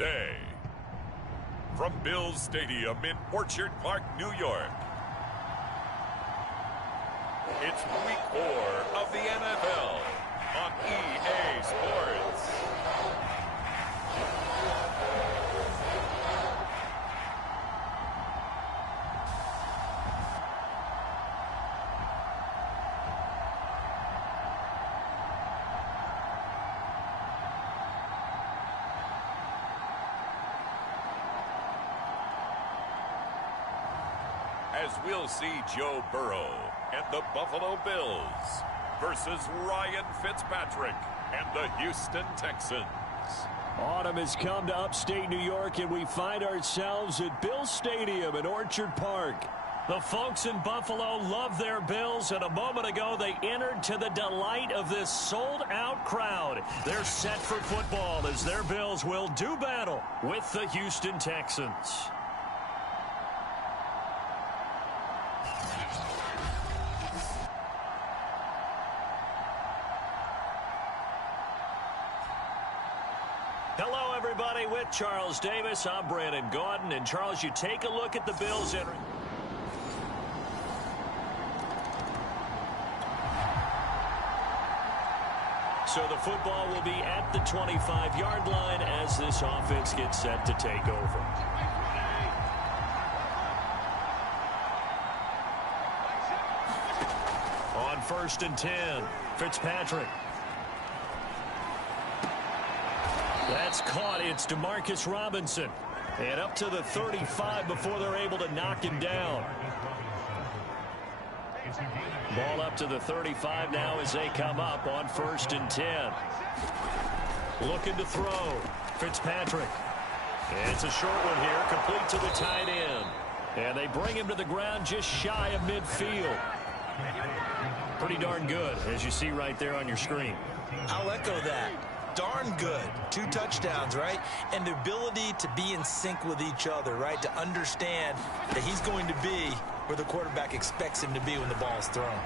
today. From Bills Stadium in Orchard Park, New York, it's Week 4 of the NFL on EA Sports. As we'll see Joe Burrow and the Buffalo Bills versus Ryan Fitzpatrick and the Houston Texans. Autumn has come to upstate New York, and we find ourselves at Bills Stadium in Orchard Park. The folks in Buffalo love their Bills, and a moment ago they entered to the delight of this sold-out crowd. They're set for football as their Bills will do battle with the Houston Texans. Hello, everybody. With Charles Davis, I'm Brandon Gaudin. And, Charles, you take a look at the Bills entering. So the football will be at the 25-yard line as this offense gets set to take over. On 1st and 10, Fitzpatrick. That's caught. It's Demarcus Robinson. And up to the 35 before they're able to knock him down. Ball up to the 35 now as they come up on 1st and 10. Looking to throw. Fitzpatrick. And it's a short one here, complete to the tight end. And they bring him to the ground just shy of midfield. Pretty darn good, as you see right there on your screen. I'll echo that. Darn good. 2 touchdowns, right? And the ability to be in sync with each other, right? To understand that he's going to be where the quarterback expects him to be when the ball is thrown.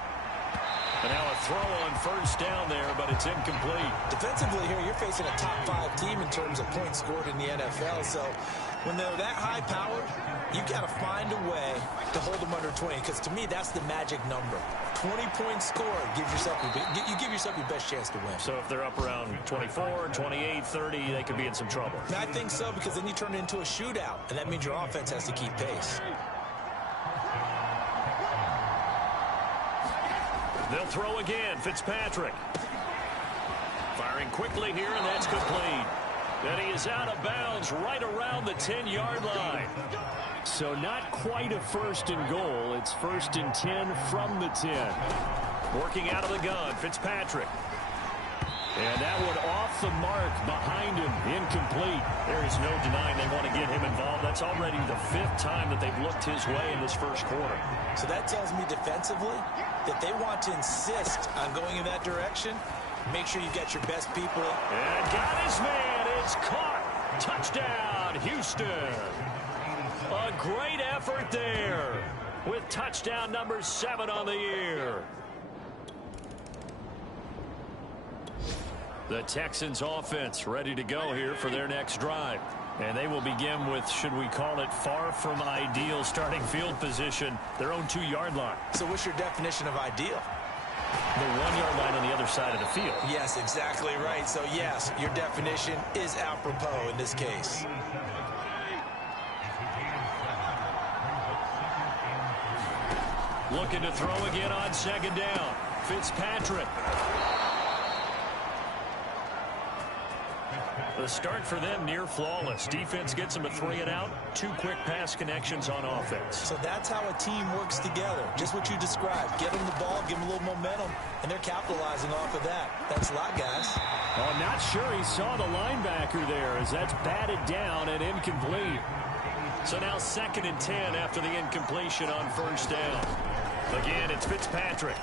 And now a throw on 1st down there, but it's incomplete. Defensively here, you're facing a top 5 team in terms of points scored in the NFL. So when they're that high powered, you got to find a way to hold them under 20. Because to me, that's the magic number. 20 points scored gives yourself you give yourself your best chance to win. So if they're up around 24, 28, 30, they could be in some trouble. And I think so, because then you turn it into a shootout, and that means your offense has to keep pace. They'll throw again. Fitzpatrick. Firing quickly here, and that's complete. And he is out of bounds right around the 10-yard line. So not quite a 1st and goal. It's 1st and 10 from the 10. Working out of the gun, Fitzpatrick. And that one off the mark behind him. Incomplete. There is no denying they want to get him involved. That's already the 5th time that they've looked his way in this 1st quarter. So that tells me defensively that they want to insist on going in that direction. Make sure you get your best people. And got his man. It's caught. Touchdown, Houston. A great effort there with touchdown number 7 on the year. The Texans offense ready to go here for their next drive. And they will begin with, should we call it, far from ideal starting field position, their own 2-yard line. So what's your definition of ideal? The 1-yard line on the other side of the field. Yes, exactly right. So, yes, your definition is apropos in this case. Looking to throw again on 2nd down. Fitzpatrick. The start for them near flawless. Defense gets them a 3 and out. 2 quick pass connections on offense. So that's how a team works together. Just what you described. Get them the ball, give them a little momentum, and they're capitalizing off of that. Thanks a lot, guys. Oh, I'm not sure he saw the linebacker there as that's batted down and incomplete. So now 2nd and 10 after the incompletion on 1st down. Again, it's Fitzpatrick.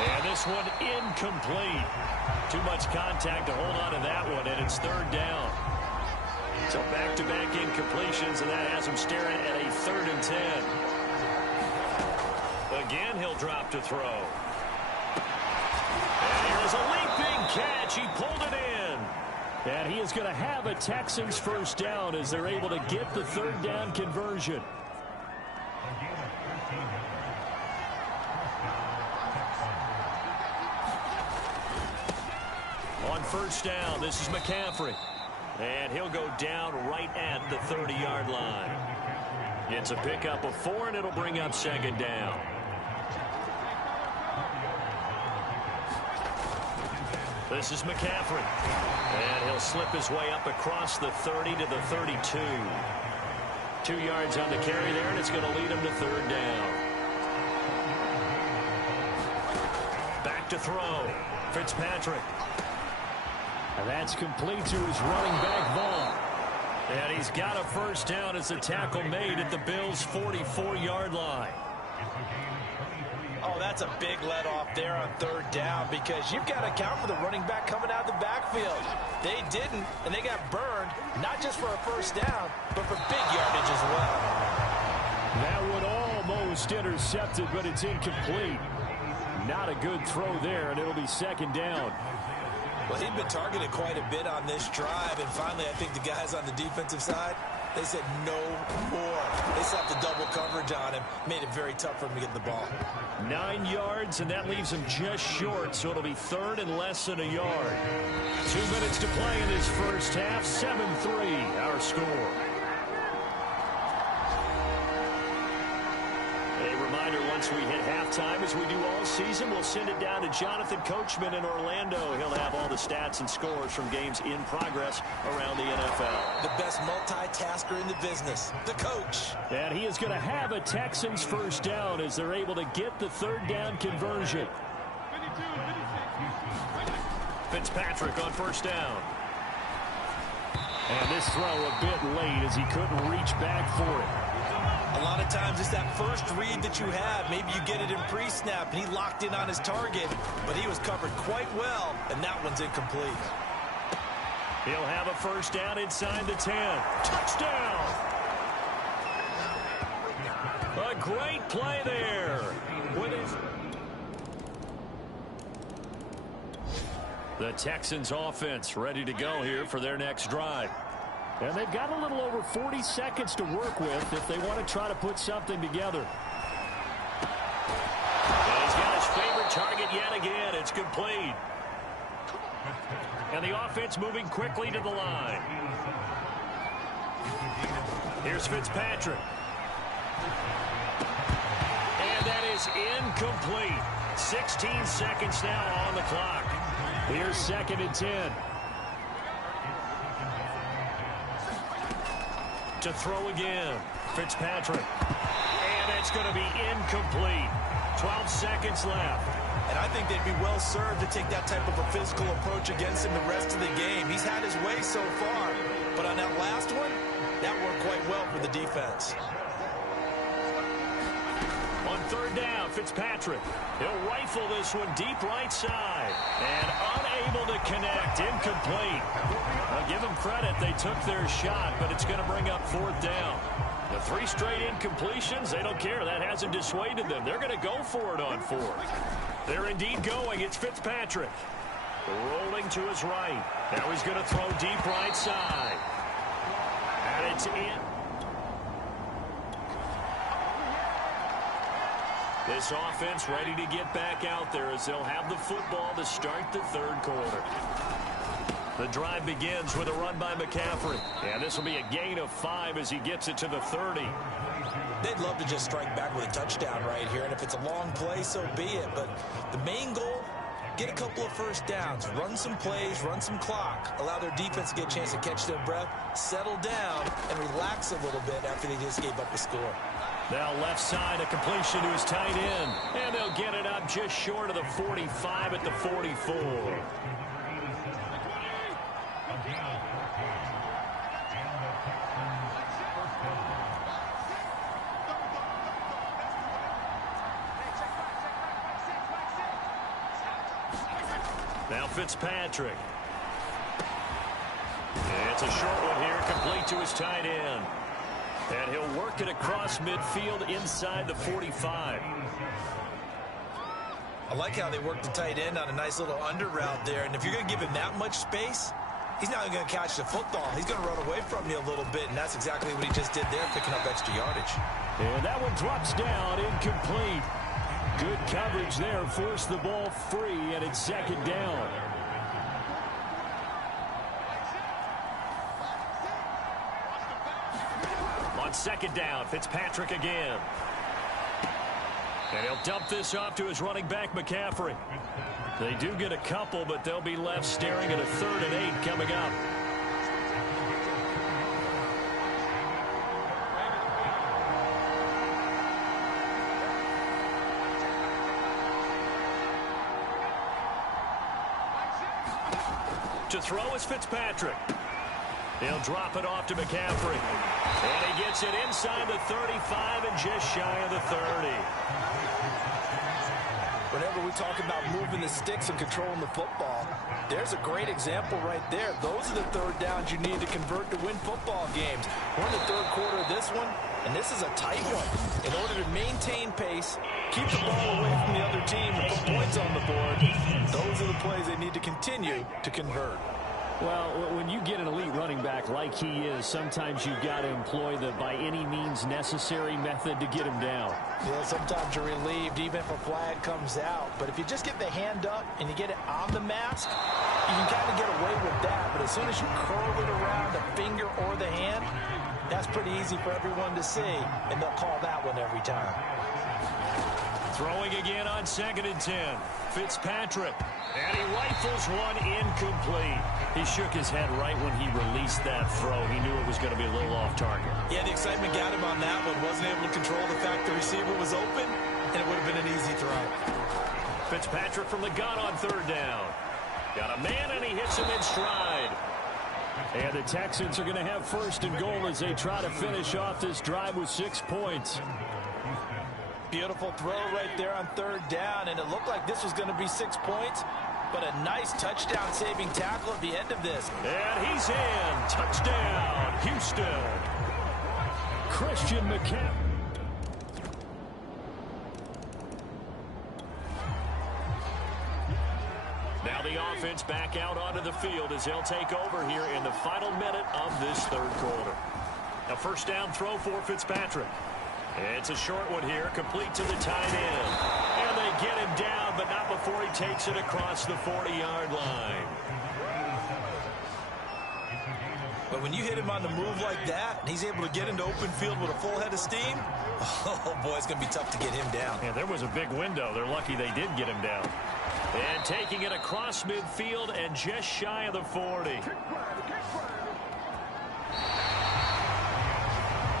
And this one incomplete. Too much contact to hold on to that one, and it's 3rd down. So back-to-back incompletions, and that has him staring at a 3rd and 10. Again, he'll drop to throw. And here's a leaping catch. He pulled it in. And he is going to have a Texans first down as they're able to get the third down conversion. On first down, this is McCaffrey. And he'll go down right at the 30-yard line. It's a pickup of 4, and it'll bring up second down. This is McCaffrey. And he'll slip his way up across the 30 to the 32. 2 yards on the carry there, and it's going to lead him to third down. Back to throw. Fitzpatrick. And that's complete to his running back, Vaughn. And he's got a first down as the tackle made at the Bills' 44-yard line. Oh, that's a big let-off there on third down because you've got to account for the running back coming out of the backfield. They didn't, and they got burned, not just for a first down, but for big yardage as well. That one almost intercepted, but it's incomplete. Not a good throw there, and it'll be second down. Well, he'd been targeted quite a bit on this drive, and finally I think the guys on the defensive side, they said no more. They slapped the double coverage on him, made it very tough for him to get the ball. 9 yards, and that leaves him just short, so it'll be third and less than a yard. 2 minutes to play in this first half, 7-3 our score. A reminder, once we hit halftime, as we do all season, we'll send it down to Jonathan Coachman in Orlando. He'll have all the stats and scores from games in progress around the NFL. The best multitasker in the business, the coach. And he is going to have a Texans first down as they're able to get the third down conversion. Fitzpatrick on first down. And this throw a bit late as he couldn't reach back for it. A lot of times it's that first read that you have. Maybe you get it in pre-snap, and he locked in on his target, but he was covered quite well, and that one's incomplete. He'll have a first down inside the 10. Touchdown! A great play there. The Texans offense ready to go here for their next drive. And they've got a little over 40 seconds to work with if they want to try to put something together. And he's got his favorite target yet again. It's complete. And the offense moving quickly to the line. Here's Fitzpatrick. And that is incomplete. 16 seconds now on the clock. Here's second and 10. To throw again. Fitzpatrick. And it's going to be incomplete. 12 seconds left. And I think they'd be well served to take that type of a physical approach against him the rest of the game. He's had his way so far. But on that last one, that worked quite well for the defense. On third down, Fitzpatrick. He'll rifle this one deep right side. And unable to connect. Incomplete. I'll give them credit. They took their shot, but it's going to bring up fourth down. The 3 straight incompletions, they don't care. That hasn't dissuaded them. They're going to go for it on fourth. They're indeed going. It's Fitzpatrick. Rolling to his right. Now he's going to throw deep right side. And it's in. This offense ready to get back out there as they'll have the football to start the third quarter. The drive begins with a run by McCaffrey. And this will be a gain of 5 as he gets it to the 30. They'd love to just strike back with a touchdown right here. And if it's a long play, so be it. But the main goal, get a couple of first downs, run some plays, run some clock, allow their defense to get a chance to catch their breath, settle down, and relax a little bit after they just gave up a score. Now left side, a completion to his tight end. And they'll get it up just short of the 45 at the 44. Now Fitzpatrick. It's a short one here, complete to his tight end. And he'll work it across midfield inside the 45. I like how they work the tight end on a nice little under route there. And if you're going to give him that much space, he's not going to catch the football. He's going to run away from you a little bit, and that's exactly what he just did there, picking up extra yardage. And that one drops down, incomplete. Good coverage there, forced the ball free, and it's second down. On second down, Fitzpatrick again. And he'll dump this off to his running back, McCaffrey. They do get a couple, but they'll be left staring at a 3rd and 8 coming up. To throw is Fitzpatrick. He'll drop it off to McCaffrey. And he gets it inside the 35 and just shy of the 30. Whenever we talk about moving the sticks and controlling the football, there's a great example right there. Those are the 3rd downs you need to convert to win football games. We're in the 3rd quarter of this one, and this is a tight one. In order to maintain pace, keep the ball away from the other team, and put points on the board, those are the plays they need to continue to convert. Well, when you get an elite running back like he is, sometimes you've got to employ the by any means necessary method to get him down. Yeah, sometimes you're relieved even if a flag comes out. But if you just get the hand up and you get it on the mask, you can kind of get away with that. But as soon as you curl it around the finger or the hand, that's pretty easy for everyone to see. And they'll call that one every time. Throwing again on 2nd and 10. Fitzpatrick. And he rifles one incomplete. He shook his head right when he released that throw. He knew it was going to be a little off target. Yeah, the excitement got him on that one. Wasn't able to control the fact the receiver was open, and it would have been an easy throw. Fitzpatrick from the gun on 3rd down. Got a man, and he hits him in stride. And the Texans are going to have 1st and goal as they try to finish off this drive with 6 points. Beautiful throw right there on 3rd down, and it looked like this was going to be 6 points, but a nice touchdown-saving tackle at the end of this. And he's in. Touchdown, Houston. Christian McCaffrey. Now the offense back out onto the field as they'll take over here in the final minute of this 3rd quarter. A 1st down throw for Fitzpatrick. It's a short one here, complete to the tight end. And they get him down, but not before he takes it across the 40-yard line. But when you hit him on the move like that, and he's able to get into open field with a full head of steam, oh boy, it's going to be tough to get him down. Yeah, there was a big window. They're lucky they did get him down. And taking it across midfield and just shy of the 40.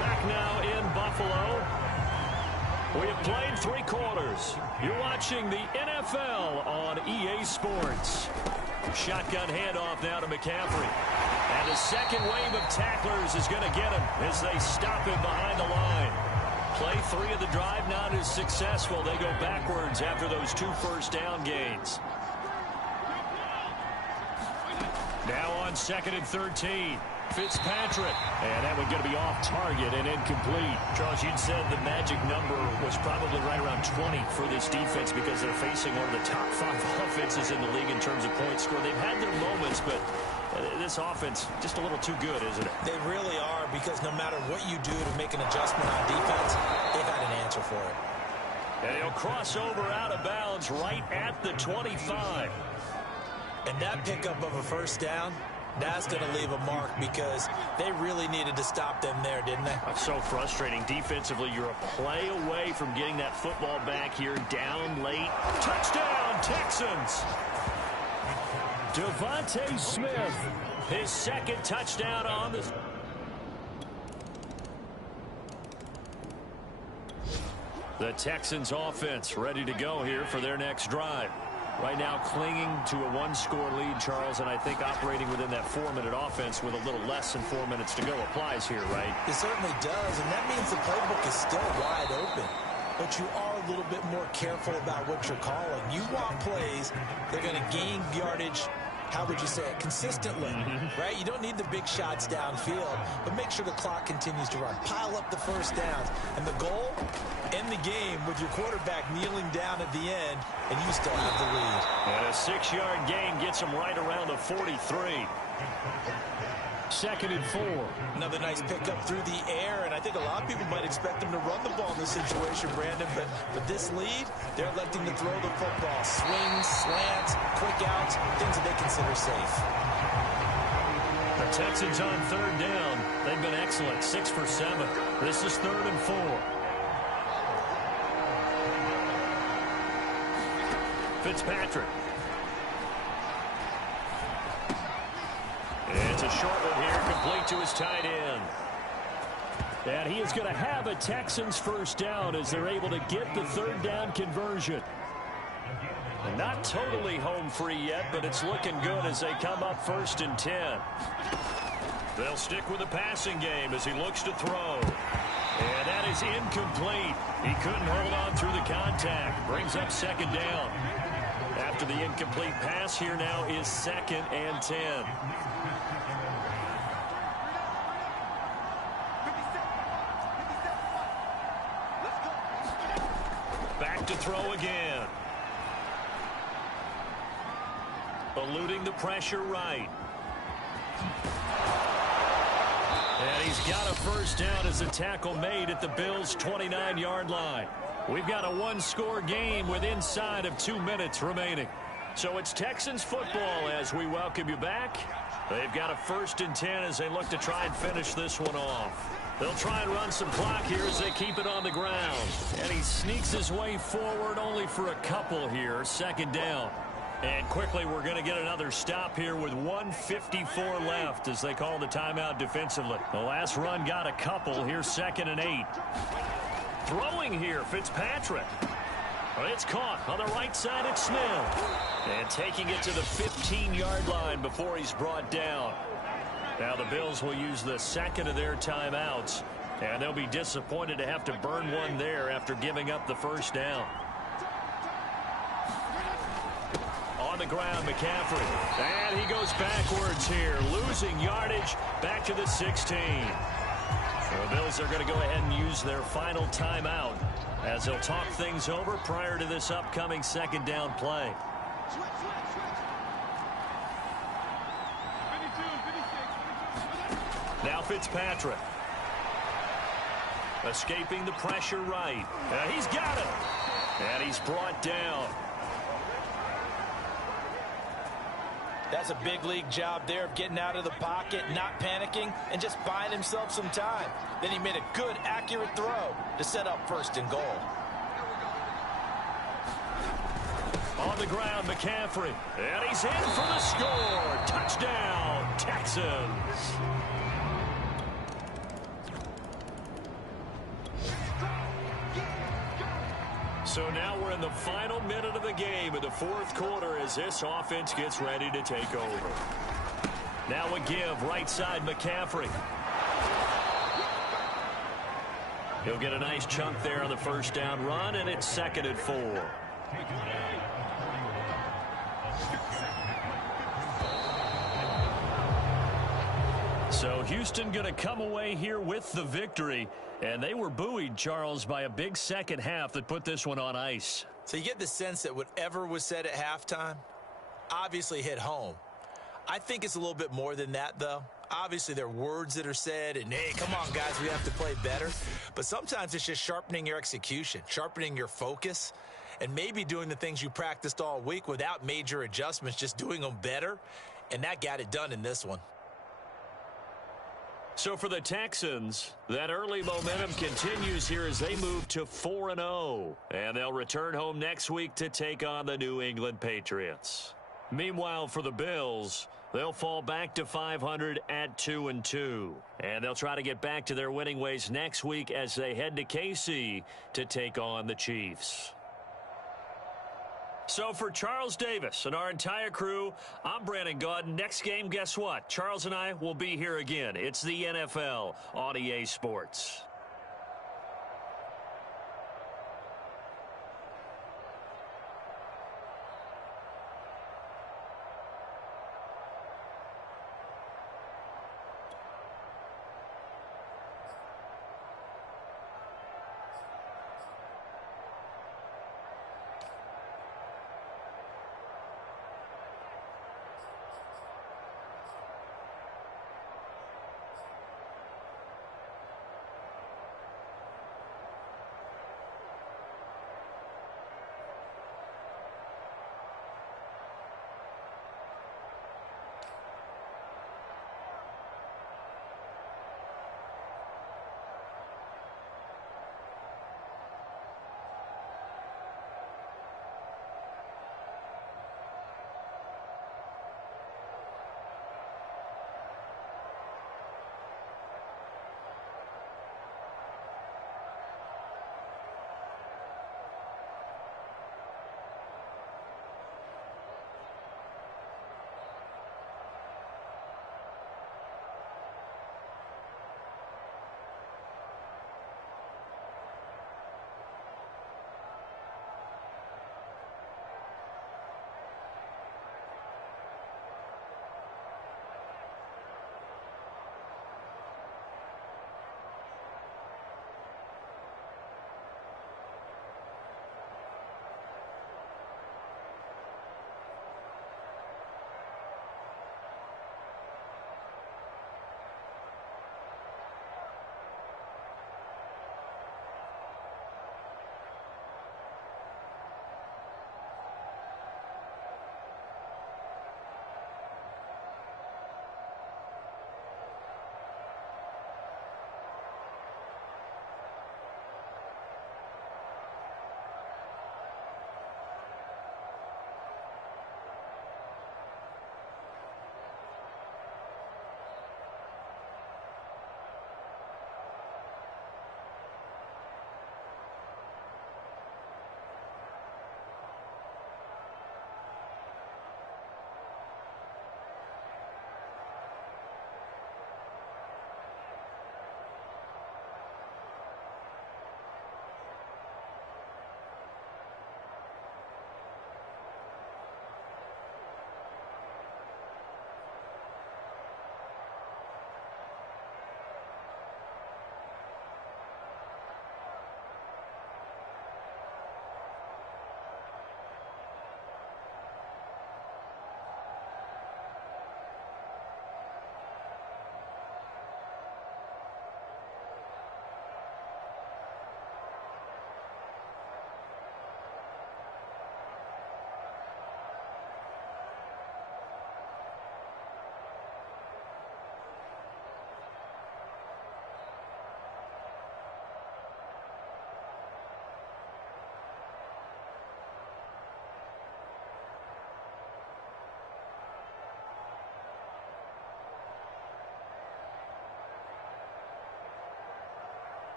Back now in Buffalo. We have played 3 quarters. You're watching the NFL on EA Sports. Shotgun handoff now to McCaffrey. And the second wave of tacklers is going to get him as they stop him behind the line. Play 3 of the drive not as successful. They go backwards after those 2 first down gains. Now on 2nd and 13. Fitzpatrick. And that one going to be off target and incomplete. Charles, you'd said the magic number was probably right around 20 for this defense because they're facing one of the top 5 offenses in the league in terms of points scored. They've had their moments, but this offense just a little too good, isn't it? They really are, because no matter what you do to make an adjustment on defense, they've had an answer for it. And he'll cross over out of bounds right at the 25. And that pickup of a 1st down, that's going to leave a mark because they really needed to stop them there, didn't they? That's so frustrating. Defensively, you're a play away from getting that football back here down late. Touchdown, Texans! Devontae Smith, his 2nd touchdown on the... The Texans offense ready to go here for their next drive. Right now clinging to a 1-score lead, Charles, and I think operating within that 4-minute offense with a little less than 4 minutes to go applies here, right? It certainly does, and that means the playbook is still wide open. But you are a little bit more careful about what you're calling. You want plays that are going to gain yardage how would you say it, consistently, right? You don't need the big shots downfield, but make sure the clock continues to run. Pile up the first downs. And the goal, end the game with your quarterback kneeling down at the end, and you still have the lead. And a 6-yard gain gets him right around the 43. 2nd and 4. Another nice pickup through the air, and I think a lot of people might expect them to run the ball in this situation, Brandon, but with this lead, they're electing to throw the football. Swings, slants, quick outs, things that they consider safe. The Texans on 3rd down. They've been excellent, 6 for 7. This is 3rd and 4. Fitzpatrick. It's a short one here, complete to his tight end. And he is going to have a Texans first down as they're able to get the 3rd down conversion. Not totally home free yet, but it's looking good as they come up 1st and 10. They'll stick with the passing game as he looks to throw. And that is incomplete. He couldn't hold on through the contact. Brings up 2nd down. After the incomplete pass, here now is 2nd and 10. Back to throw again. Eluding the pressure right. And he's got a first down as a tackle made at the Bills' 29-yard line. We've got a 1-score game with inside of 2 minutes remaining. So it's Texans football as we welcome you back. They've got a 1st and 10 as they look to try and finish this one off. They'll try and run some clock here as they keep it on the ground. And he sneaks his way forward only for a couple here. 2nd down. And quickly we're going to get another stop here with 1:54 left as they call the timeout defensively. The last run got a couple. Here's 2nd and 8. Throwing here, Fitzpatrick. It's caught on the right side at Smith. And taking it to the 15-yard line before he's brought down. Now the Bills will use the 2nd of their timeouts. And they'll be disappointed to have to burn one there after giving up the first down. On the ground, McCaffrey. And he goes backwards here, losing yardage back to the 16. The Bills are going to go ahead and use their final timeout as they'll talk things over prior to this upcoming 2nd down play. Now Fitzpatrick. Escaping the pressure right. He's got it. And he's brought down. That's a big league job there of getting out of the pocket, not panicking, and just buying himself some time. Then he made a good, accurate throw to set up 1st and goal. On the ground, McCaffrey. And he's in for the score. Touchdown, Texans. So now we're in the final minute of the game in the 4th quarter as this offense gets ready to take over. Now a give, right side McCaffrey. He'll get a nice chunk there on the first down run, and it's 2nd and 4. So Houston going to come away here with the victory. And they were buoyed, Charles, by a big second half that put this one on ice. So you get the sense that whatever was said at halftime obviously hit home. I think it's a little bit more than that, though. Obviously, there are words that are said, and, hey, come on, guys, we have to play better. But sometimes it's just sharpening your execution, sharpening your focus, and maybe doing the things you practiced all week without major adjustments, just doing them better. And that got it done in this one. So for the Texans, that early momentum continues here as they move to 4-0. And they'll return home next week to take on the New England Patriots. Meanwhile, for the Bills, they'll fall back to 500 at 2-2. And they'll try to get back to their winning ways next week as they head to KC to take on the Chiefs. So for Charles Davis and our entire crew, I'm Brandon Gaudin. Next game, guess what? Charles and I will be here again. It's the NFL on EA Sports.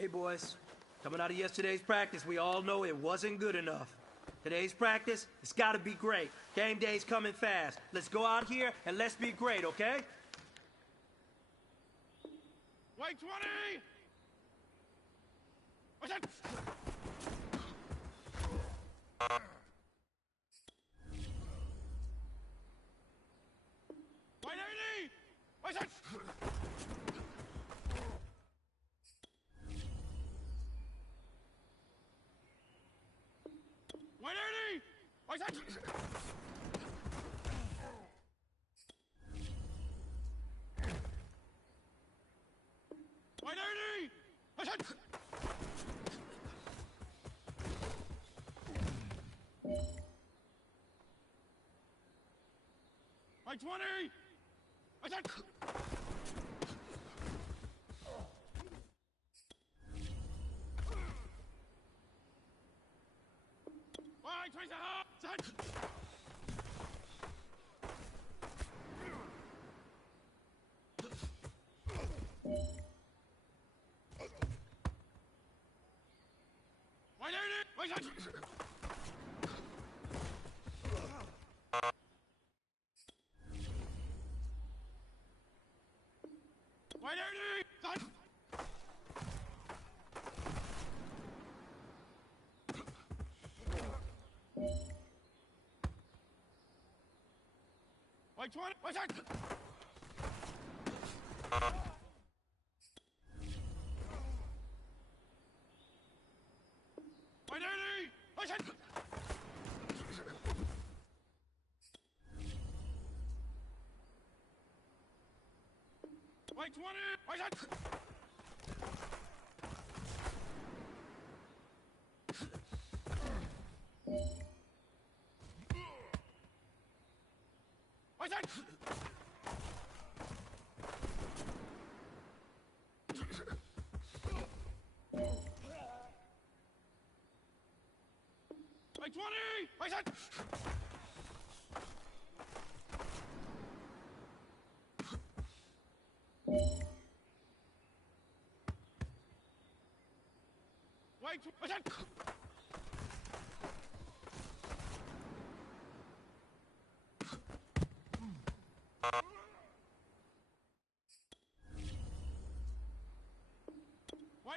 Hey, boys. Coming out of yesterday's practice, we all know it wasn't good enough. Today's practice, it's got to be great. Game day's coming fast. Let's go out here and let's be great, okay? White 20! What's that? White 80! What's that? White 80! What's that? White 80! What's that? White 20! What's that? White 20! Set! White 80! What's that? White 80! Set! White 20! What's that? White 80! What's that? White 20! What's that? What's that? White 20! What's that? White, what's that? White 80!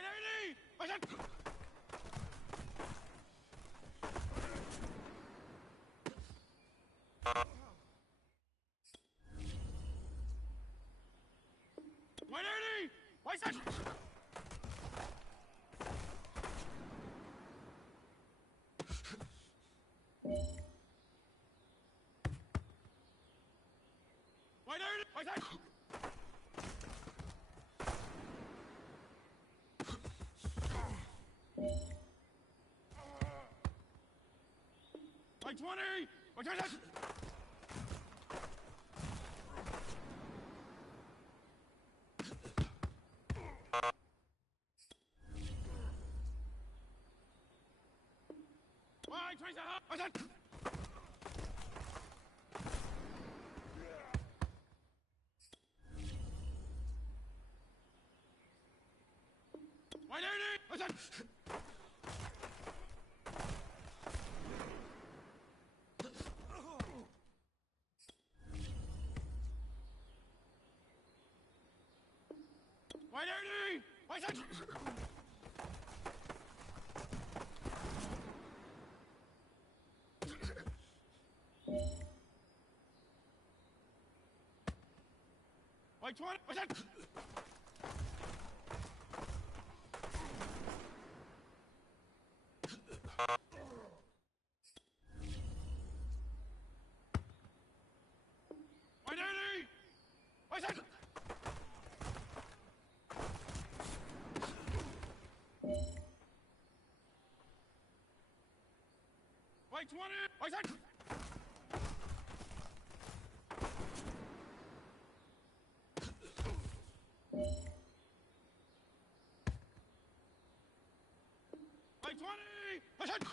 What's that? White 80! What's that? White 80! What's that? White 20! What's that? White 20! What's that? White 80! What's that? White 80! What's that? White 20! What's that? White 80! What's that? White 20! What's that? White 20! What's that?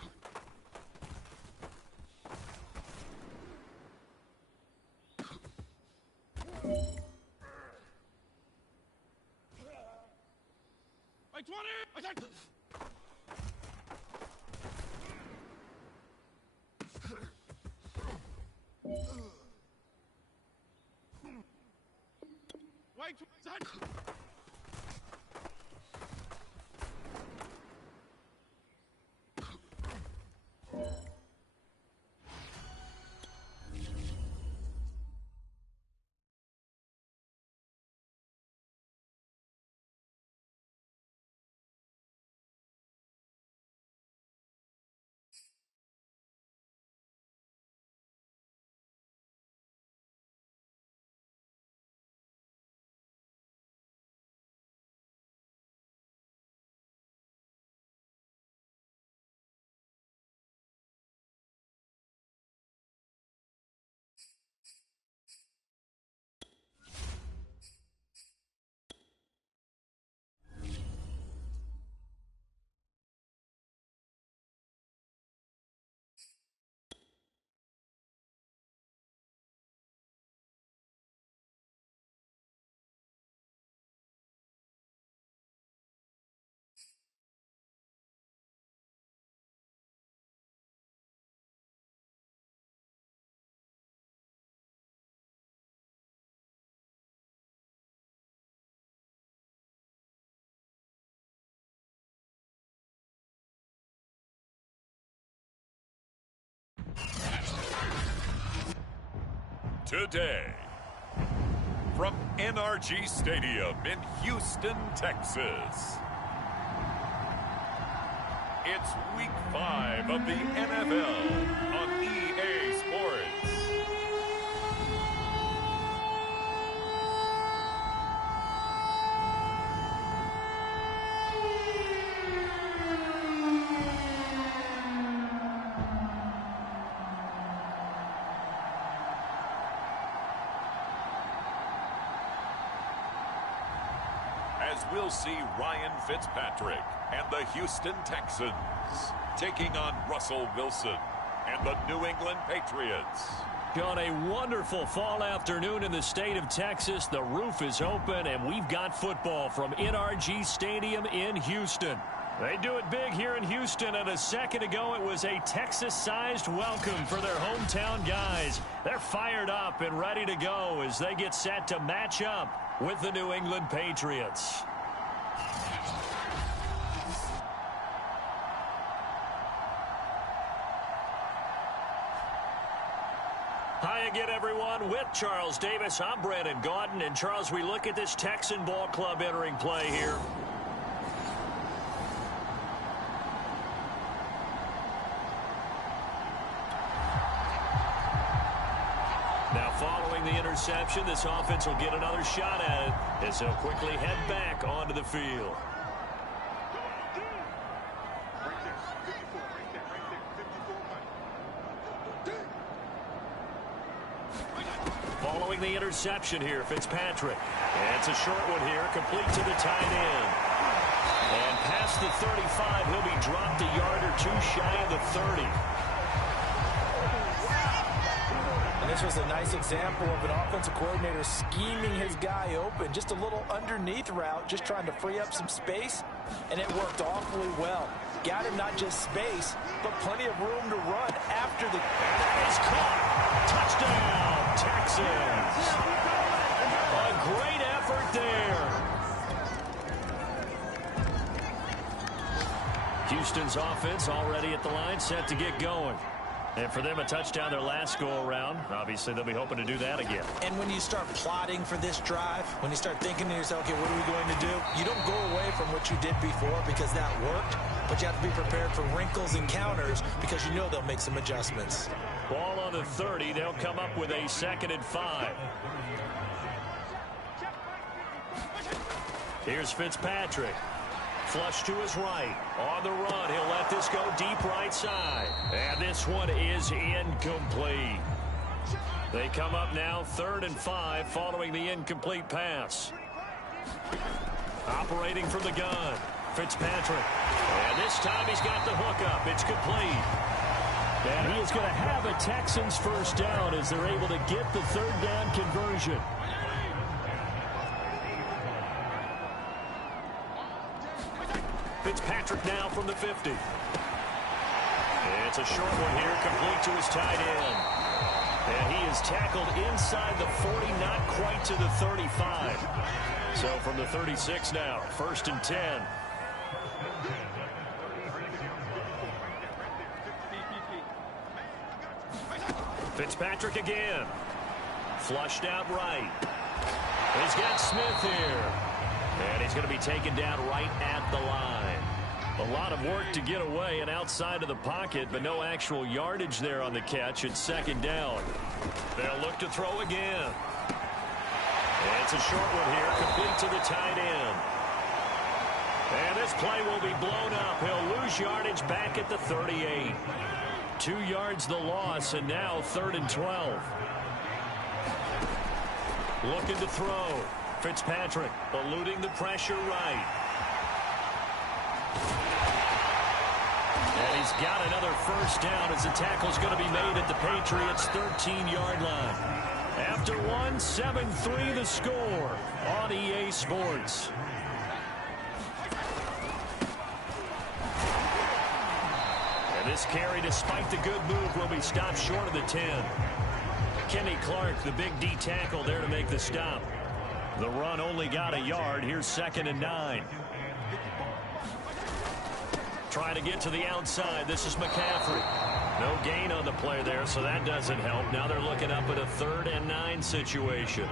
White Fight 20! Fight 10! Fight 20! Today, from NRG Stadium in Houston, Texas, it's Week 5 of the NFL on EA Sports. As we'll see Ryan Fitzpatrick and the Houston Texans taking on Russell Wilson and the New England Patriots. On a wonderful fall afternoon in the state of Texas, the roof is open, and we've got football from NRG Stadium in Houston. They do it big here in Houston, and a second ago it was a Texas-sized welcome for their hometown guys. They're fired up and ready to go as they get set to match up with the New England Patriots. Hi again, everyone. With Charles Davis, I'm Brandon Gaudin. And, Charles, we look at this Texan ball club entering play here. Now, following the interception, this offense will get another shot at it as they'll quickly head back onto the field. Following the interception here, Fitzpatrick. And it's a short one here, complete to the tight end. And past the 35, he'll be dropped a yard or two shy of the 30. And this was a nice example of an offensive coordinator scheming his guy open. Just a little underneath route, just trying to free up some space, and it worked awfully well. Got him not just space, but plenty of room to run after the... And that is caught. Touchdown, Texans. A great effort there. Houston's offense already at the line, set to get going. And for them, a touchdown their last go-around. Obviously, they'll be hoping to do that again. And when you start plotting for this drive, when you start thinking to yourself, okay, what are we going to do? You don't go away from what you did before because that worked, but you have to be prepared for wrinkles and counters because you know they'll make some adjustments. Ball on the 30. They'll come up with a 2nd and 5. Here's Fitzpatrick. Flush to his right. On the run, he'll let this go deep right side. And this one is incomplete. They come up now 3rd and 5 following the incomplete pass. Operating from the gun, Fitzpatrick. And this time he's got the hookup. It's complete. And he is going to have a Texans first down as they're able to get the 3rd down conversion. Fitzpatrick now from the 50. It's a short one here, complete to his tight end. And he is tackled inside the 40, not quite to the 35. So from the 36 now, 1st and 10. Fitzpatrick again. Flushed out right. He's got Smith here. And he's going to be taken down right at the line. A lot of work to get away and outside of the pocket, but no actual yardage there on the catch. It's 2nd down. They'll look to throw again. And it's a short one here, complete to the tight end. And this play will be blown up. He'll lose yardage back at the 38. 2 yards the loss, and now 3rd and 12. Looking to throw. Fitzpatrick eluding the pressure right. And he's got another 1st down as the tackle's going to be made at the Patriots' 13-yard line. After one, 7-3 the score on EA Sports. And this carry, despite the good move, will be stopped short of the 10. Kenny Clark, the big D tackle, there to make the stop. The run only got a yard. Here's 2nd and 9. Trying to get to the outside. This is McCaffrey. No gain on the play there, so that doesn't help. Now they're looking up at a 3rd and 9 situation.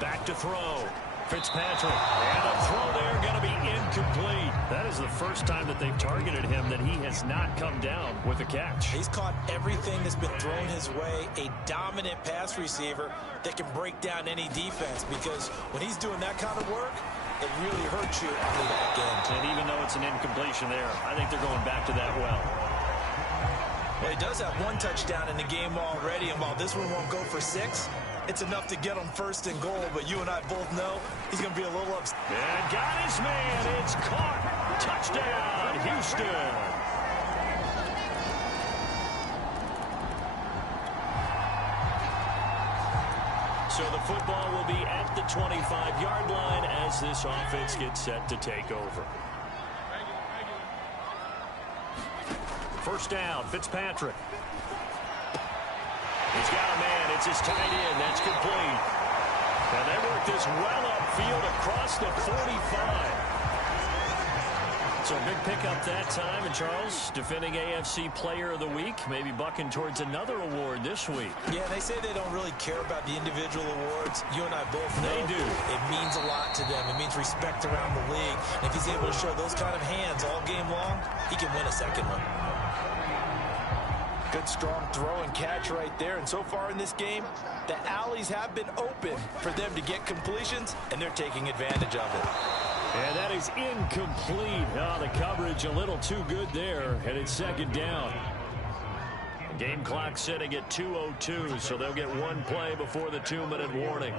Back to throw. Fitzpatrick. And a throw there going to be incomplete. That is the first time that they've targeted him that he has not come down with a catch. He's caught everything that's been thrown his way. A dominant pass receiver that can break down any defense, because when he's doing that kind of work, it really hurts you on the back end. And even though it's an incompletion there, I think they're going back to that well. Well, he does have 1 touchdown in the game already, and while this one won't go for 6, it's enough to get him 1st and goal, but you and I both know he's going to be a little upset. And got his man. It's caught. Touchdown, Houston. So the football will be at the 25-yard line as this offense gets set to take over. 1st down, Fitzpatrick. He's got a man. It's his tight end. That's complete. And they work this well upfield across the 45. So a big pickup that time. And Charles, defending AFC Player of the Week, maybe bucking towards another award this week. Yeah, they say they don't really care about the individual awards. You and I both know they do. It means a lot to them. It means respect around the league. And if he's able to show those kind of hands all game long, he can win a 2nd one. Good strong throw and catch right there. And so far in this game, the alleys have been open for them to get completions, and they're taking advantage of it. And that is incomplete. Oh, the coverage a little too good there, and it's 2nd down. The game clock sitting at 2:02, so they'll get 1 play before the 2-minute warning.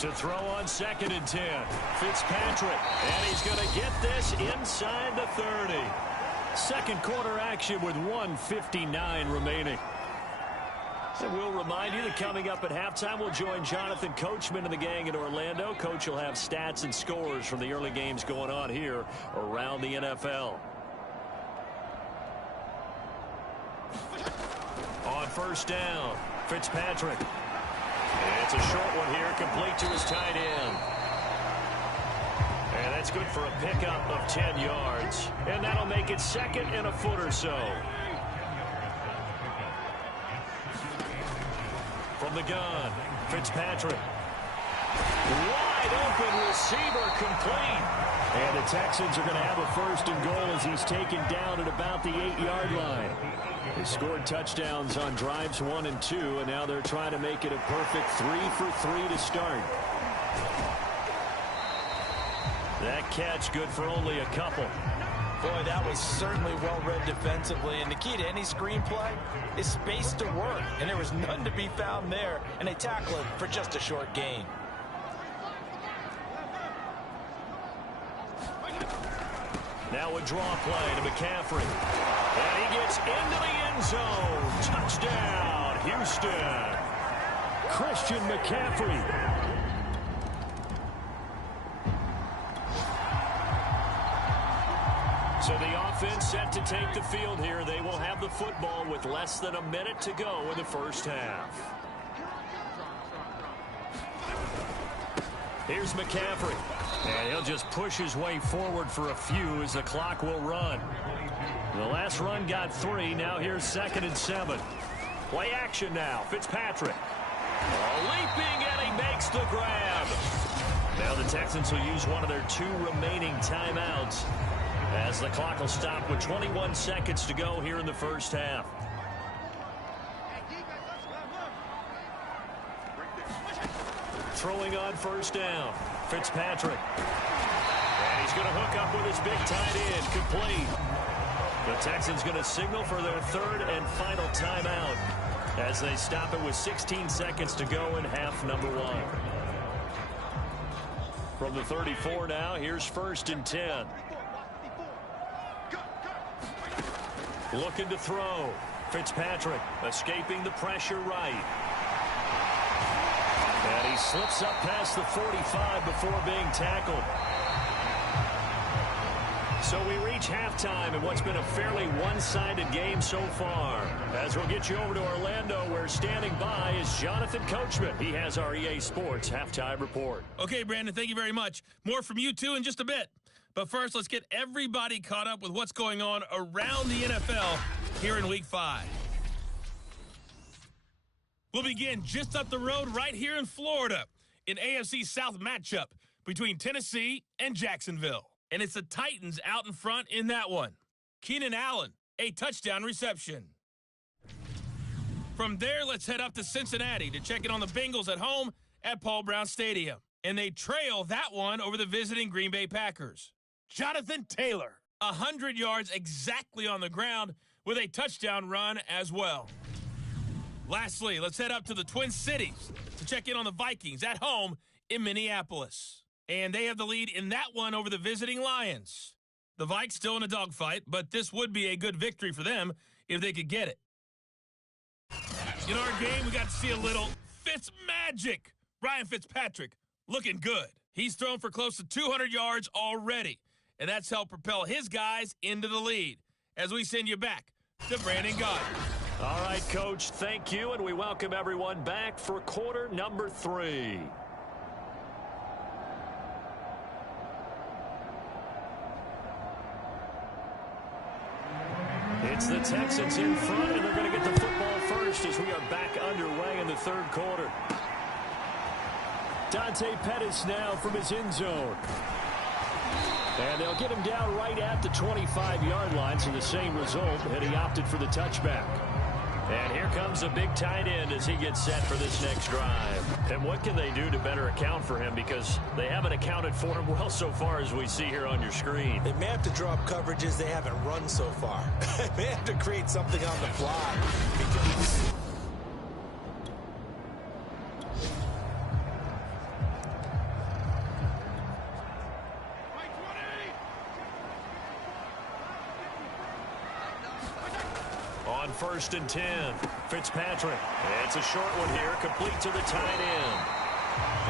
To throw on 2nd and 10. Fitzpatrick, and he's going to get this inside the 30. 2nd quarter action with 1:59 remaining. And we'll remind you that coming up at halftime, we'll join Jonathan Coachman and the gang in Orlando. Coach will have stats and scores from the early games going on here around the NFL. On 1st down, Fitzpatrick. It's a short one here, complete to his tight end. And that's good for a pickup of 10 yards. And that'll make it 2nd and a foot or so. From the gun, Fitzpatrick. Wide open receiver, complete. And the Texans are going to have a 1st and goal as he's taken down at about the 8-yard line. They scored touchdowns on drives 1 and 2, and now they're trying to make it a perfect 3 for 3 to start. That catch good for only a couple. Boy, that was certainly well-read defensively, and the key to any screenplay is space to work, and there was none to be found there, and they tackle it for just a short gain. Now a draw play to McCaffrey, and he gets into the end zone. Touchdown, Houston. Christian McCaffrey. So the offense set to take the field here. They will have the football with less than a minute to go in the first half. Here's McCaffrey. And he'll just push his way forward for a few as the clock will run. The last run got 3. Now here's 2nd and 7. Play action now. Fitzpatrick. Leaping, and he makes the grab. Now the Texans will use one of their 2 remaining timeouts as the clock will stop with 21 seconds to go here in the first half. Throwing on first down. Fitzpatrick. And he's going to hook up with his big tight end. Complete. The Texans going to signal for their 3rd and final timeout as they stop it with 16 seconds to go in half number 1. From the 34 now, here's 1st and 10. Looking to throw. Fitzpatrick escaping the pressure right. And he slips up past the 45 before being tackled. So we reach halftime in what's been a fairly one-sided game so far. As we'll get you over to Orlando, where standing by is Jonathan Coachman. He has our EA Sports halftime report. Okay, Brandon, thank you very much. More from you, too, in just a bit. But first, let's get everybody caught up with what's going on around the NFL here in Week 5. We'll begin just up the road right here in Florida, in AFC South matchup between Tennessee and Jacksonville. And it's the Titans out in front in that one. Keenan Allen, a touchdown reception. From there, let's head up to Cincinnati to check in on the Bengals at home at Paul Brown Stadium. And they trail that one over the visiting Green Bay Packers. Jonathan Taylor, 100 yards exactly on the ground with a touchdown run as well. Lastly, let's head up to the Twin Cities to check in on the Vikings at home in Minneapolis. And they have the lead in that one over the visiting Lions. The Vikes still in a dogfight, but this would be a good victory for them if they could get it. In our game, we got to see a little Fitzmagic. Ryan Fitzpatrick looking good. He's thrown for close to 200 yards already, and that's helped propel his guys into the lead. As we send you back to Brandon Gaudin. All right, Coach, thank you, and we welcome everyone back for quarter number 3. It's the Texans in front, and they're going to get the football first as we are back underway in the 3rd quarter. Dante Pettis now from his end zone. And they'll get him down right at the 25-yard line, so the same result, and he opted for the touchback. And here comes a big tight end as he gets set for this next drive. And what can they do to better account for him? Because they haven't accounted for him well so far, as we see here on your screen. They may have to draw up coverages they haven't run so far. They may have to create something on the fly. Because on 1st and 10, Fitzpatrick. It's a short one here, complete to the tight end.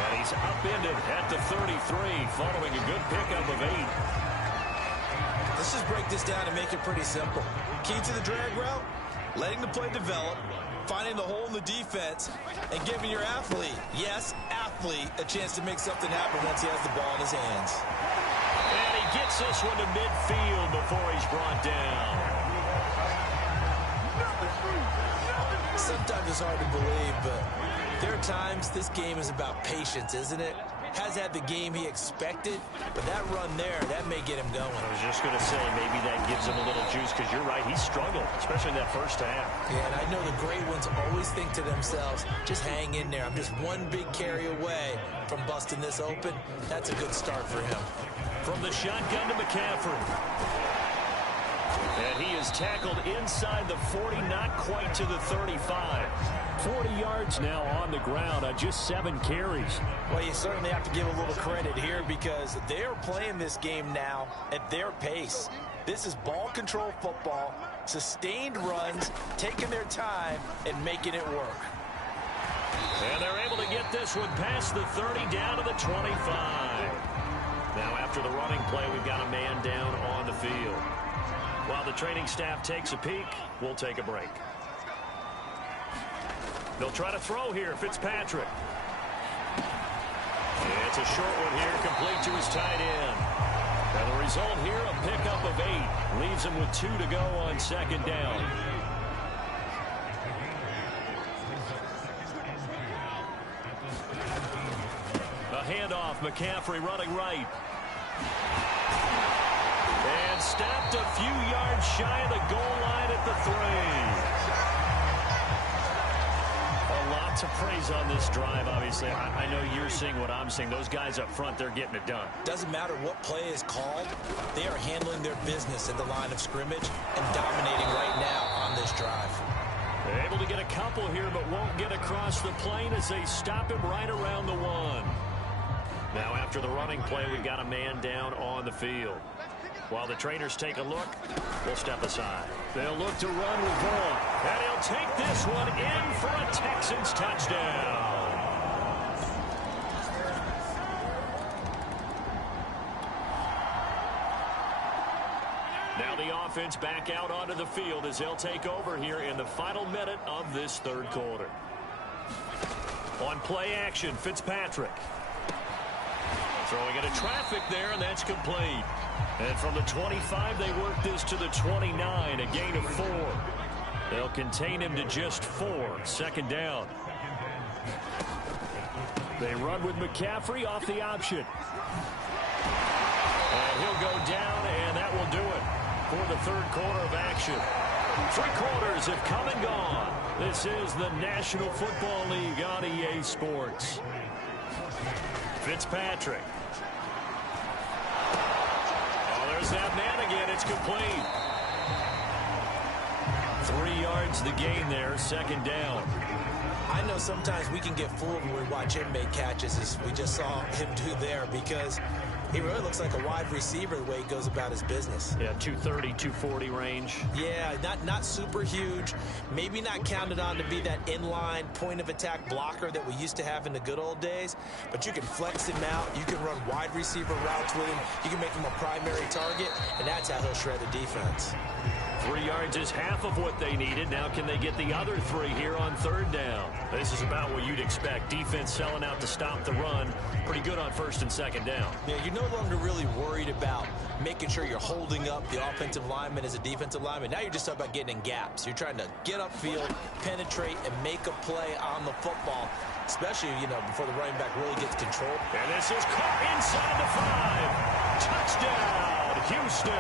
And he's upended at the 33, following a good pickup of 8. let's just break this down and make it pretty simple. Key to the drag route, letting the play develop, finding the hole in the defense, and giving your athlete, yes, athlete, a chance to make something happen once he has the ball in his hands. And he gets this one to midfield before he's brought down. Sometimes it's hard to believe, but there are times this game is about patience, isn't it? Has had the game he expected, but that run there, that may get him going. I was just going to say, maybe that gives him a little juice, because you're right, he struggled, especially in that first half. Yeah, and I know the great ones always think to themselves, just hang in there. I'm just one big carry away from busting this open. That's a good start for him. From the shotgun to McCaffrey. And he is tackled inside the 40, not quite to the 35. 40 yards now on the ground on just 7 carries. Well, you certainly have to give a little credit here because they're playing this game now at their pace. This is ball control football, sustained runs, taking their time, and making it work. And they're able to get this one past the 30 down to the 25. Now after the running play, we've got a man down on the field. While the training staff takes a peek, we'll take a break. They'll try to throw here, Fitzpatrick. It's a short one here, complete to his tight end. And the result here, a pickup of 8. Leaves him with 2 to go on second down. A handoff, McCaffrey running right. And stopped a few yards shy of the goal line at the 3. A lot to praise on this drive, obviously. I know you're seeing what I'm seeing. Those guys up front, they're getting it done. Doesn't matter what play is called. They are handling their business at the line of scrimmage and dominating right now on this drive. They're able to get a couple here, but won't get across the plane as they stop him right around the 1. Now after the running play, we've got a man down on the field. While the trainers take a look, we'll step aside. They'll look to run with Vaughn. And he'll take this one in for a Texans touchdown. Now the offense back out onto the field as they'll take over here in the final minute of this third quarter. On play action, Fitzpatrick. Throwing into traffic there, and that's complete. And from the 25, they work this to the 29, a gain of 4. They'll contain him to just 4, second down. They run with McCaffrey off the option. And he'll go down, and that will do it for the third quarter of action. 3 quarters have come and gone. This is the National Football League on EA Sports. Fitzpatrick. There's that man again. It's complete. 3 yards the gain there, second down. I know sometimes we can get fooled when we watch him make catches, as we just saw him do there, because he really looks like a wide receiver the way he goes about his business. Yeah, 230, 240 range. Yeah, not super huge. Maybe not counted on to be that inline point-of-attack blocker that we used to have in the good old days, but you can flex him out. You can run wide receiver routes with him. You can make him a primary target, and that's how he'll shred the defense. 3 yards is half of what they needed. Now can they get the other 3 here on third down? This is about what you'd expect. Defense selling out to stop the run. Pretty good on first and second down. Yeah, you're no longer really worried about making sure you're holding up the offensive lineman as a defensive lineman. Now you're just talking about getting in gaps. You're trying to get upfield, penetrate, and make a play on the football, especially, before the running back really gets control. And this is caught inside the 5. Touchdown, Houston.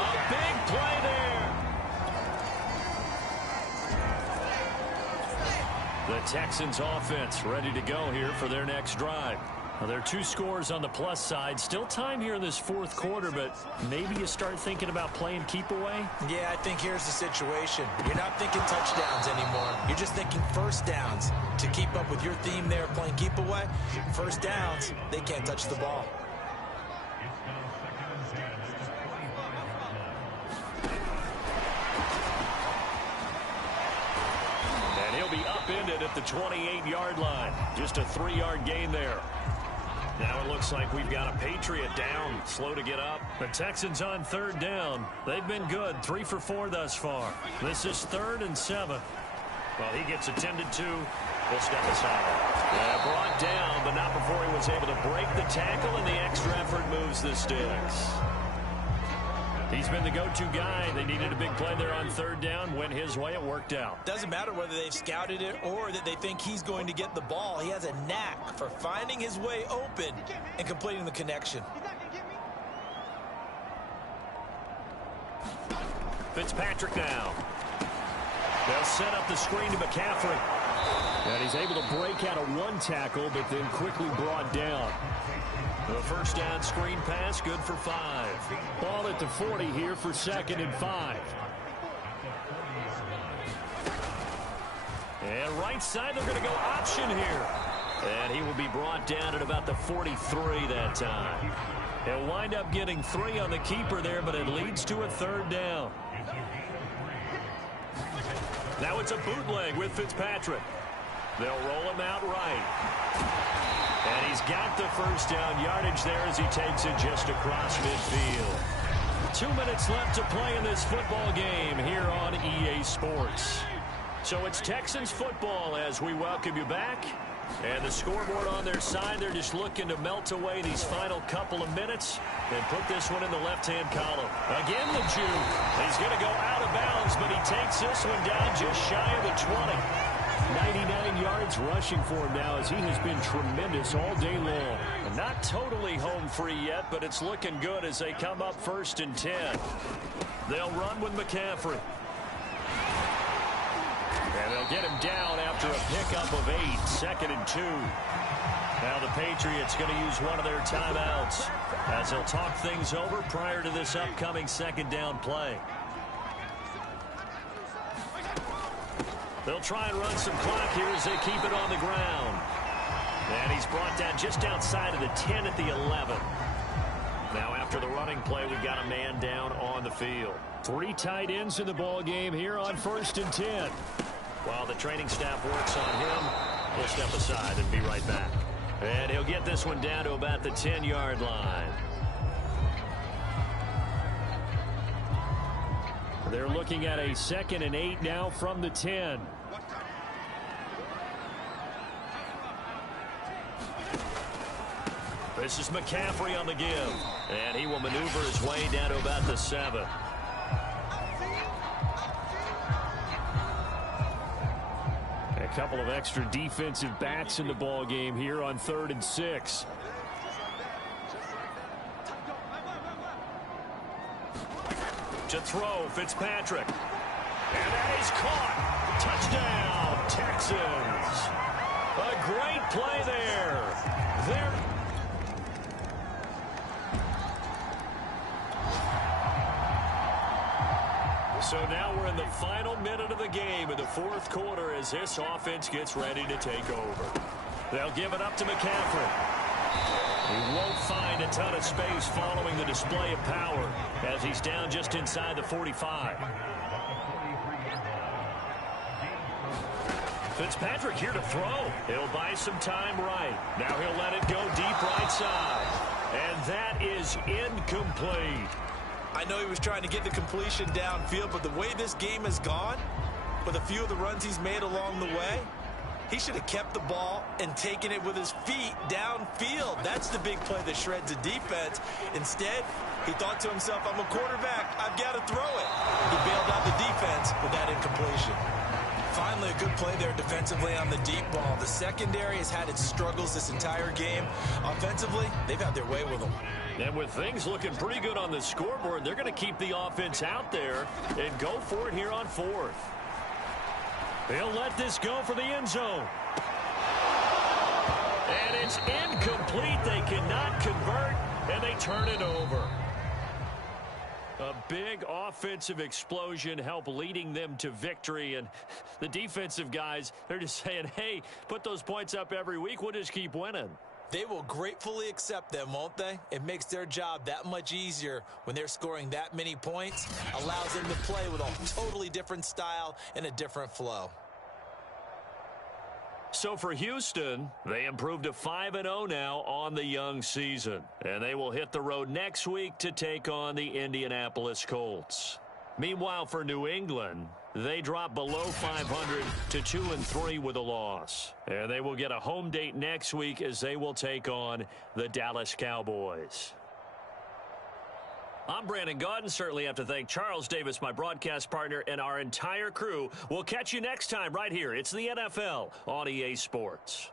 A big play there. The Texans offense ready to go here for their next drive. Well, there are 2 scores on the plus side. Still time here in this fourth quarter, but maybe you start thinking about playing keep away? Yeah, I think here's the situation. You're not thinking touchdowns anymore. You're just thinking first downs. To keep up with your theme there, playing keep away, first downs, they can't touch the ball. Be upended at the 28-yard line. Just a 3-yard gain there. Now it looks like we've got a Patriot down, slow to get up. The Texans on third down. They've been good, 3 for 4 thus far. This is 3rd and 7. Well, he gets attended to. We'll step aside. Brought down, but not before he was able to break the tackle, and the extra effort moves the sticks. He's been the go-to guy. They needed a big play there on third down. Went his way. It worked out. Doesn't matter whether they've scouted it or that they think he's going to get the ball. He has a knack for finding his way open and completing the connection. Fitzpatrick now. They'll set up the screen to McCaffrey. And he's able to break out of 1 tackle, but then quickly brought down. The first down screen pass, good for 5. Ball at the 40 here for 2nd and 5. And right side, they're going to go option here. And he will be brought down at about the 43 that time. He'll wind up getting 3 on the keeper there, but it leads to a 3rd down. Now it's a bootleg with Fitzpatrick. They'll roll him out right. And he's got the first down yardage there as he takes it just across midfield. 2 minutes left to play in this football game here on EA Sports. So it's Texans football as we welcome you back. And the scoreboard on their side, they're just looking to melt away these final couple of minutes and put this one in the left-hand column. Again, the juke. He's going to go out of bounds, but he takes this one down just shy of the 20. 99 yards rushing for him now as he has been tremendous all day long. Not totally home free yet, but it's looking good as they come up 1st and 10. They'll run with McCaffrey. And they'll get him down after a pickup of 8, 2nd and 2. Now the Patriots going to use one of their timeouts as they'll talk things over prior to this upcoming 2nd down play. They'll try and run some clock here as they keep it on the ground. And he's brought down just outside of the 10 at the 11. Now after the running play, we've got a man down on the field. 3 tight ends in the ball game here on 1st and 10. While the training staff works on him, he'll step aside and be right back. And he'll get this one down to about the 10-yard line. They're looking at a 2nd and 8 now from the 10. This is McCaffrey on the give. And he will maneuver his way down to about the 7. A couple of extra defensive backs in the ball game here on 3rd and 6. To throw, Fitzpatrick. And that is caught. Touchdown, Texans. A great play there. So now we're in the final minute of the game in the 4th quarter as this offense gets ready to take over. They'll give it up to McCaffrey. He won't find a ton of space following the display of power as he's down just inside the 45. Fitzpatrick here to throw. He'll buy some time right. Now he'll let it go deep right side. And that is incomplete. I know he was trying to get the completion downfield, but the way this game has gone, with a few of the runs he's made along the way, he should have kept the ball and taken it with his feet downfield. That's the big play that shreds a defense. Instead, he thought to himself, I'm a quarterback. I've got to throw it. He bailed out the defense with that incompletion. Finally, a good play there defensively on the deep ball. The secondary has had its struggles this entire game. Offensively, they've had their way with them. And with things looking pretty good on the scoreboard, they're going to keep the offense out there and go for it here on 4th. They'll let this go for the end zone. And it's incomplete. They cannot convert, and they turn it over. A big offensive explosion helped leading them to victory. And the defensive guys, they're just saying, hey, put those points up every week. We'll just keep winning. They will gratefully accept them, won't they? It makes their job that much easier when they're scoring that many points. Allows them to play with a totally different style and a different flow. So for Houston, they improved to 5-0 now on the young season. And they will hit the road next week to take on the Indianapolis Colts. Meanwhile, for New England, they drop below 500 to 2-3 with a loss. And they will get a home date next week as they will take on the Dallas Cowboys. I'm Brandon Gaudin. Certainly have to thank Charles Davis, my broadcast partner, and our entire crew. We'll catch you next time right here. It's the NFL on EA Sports.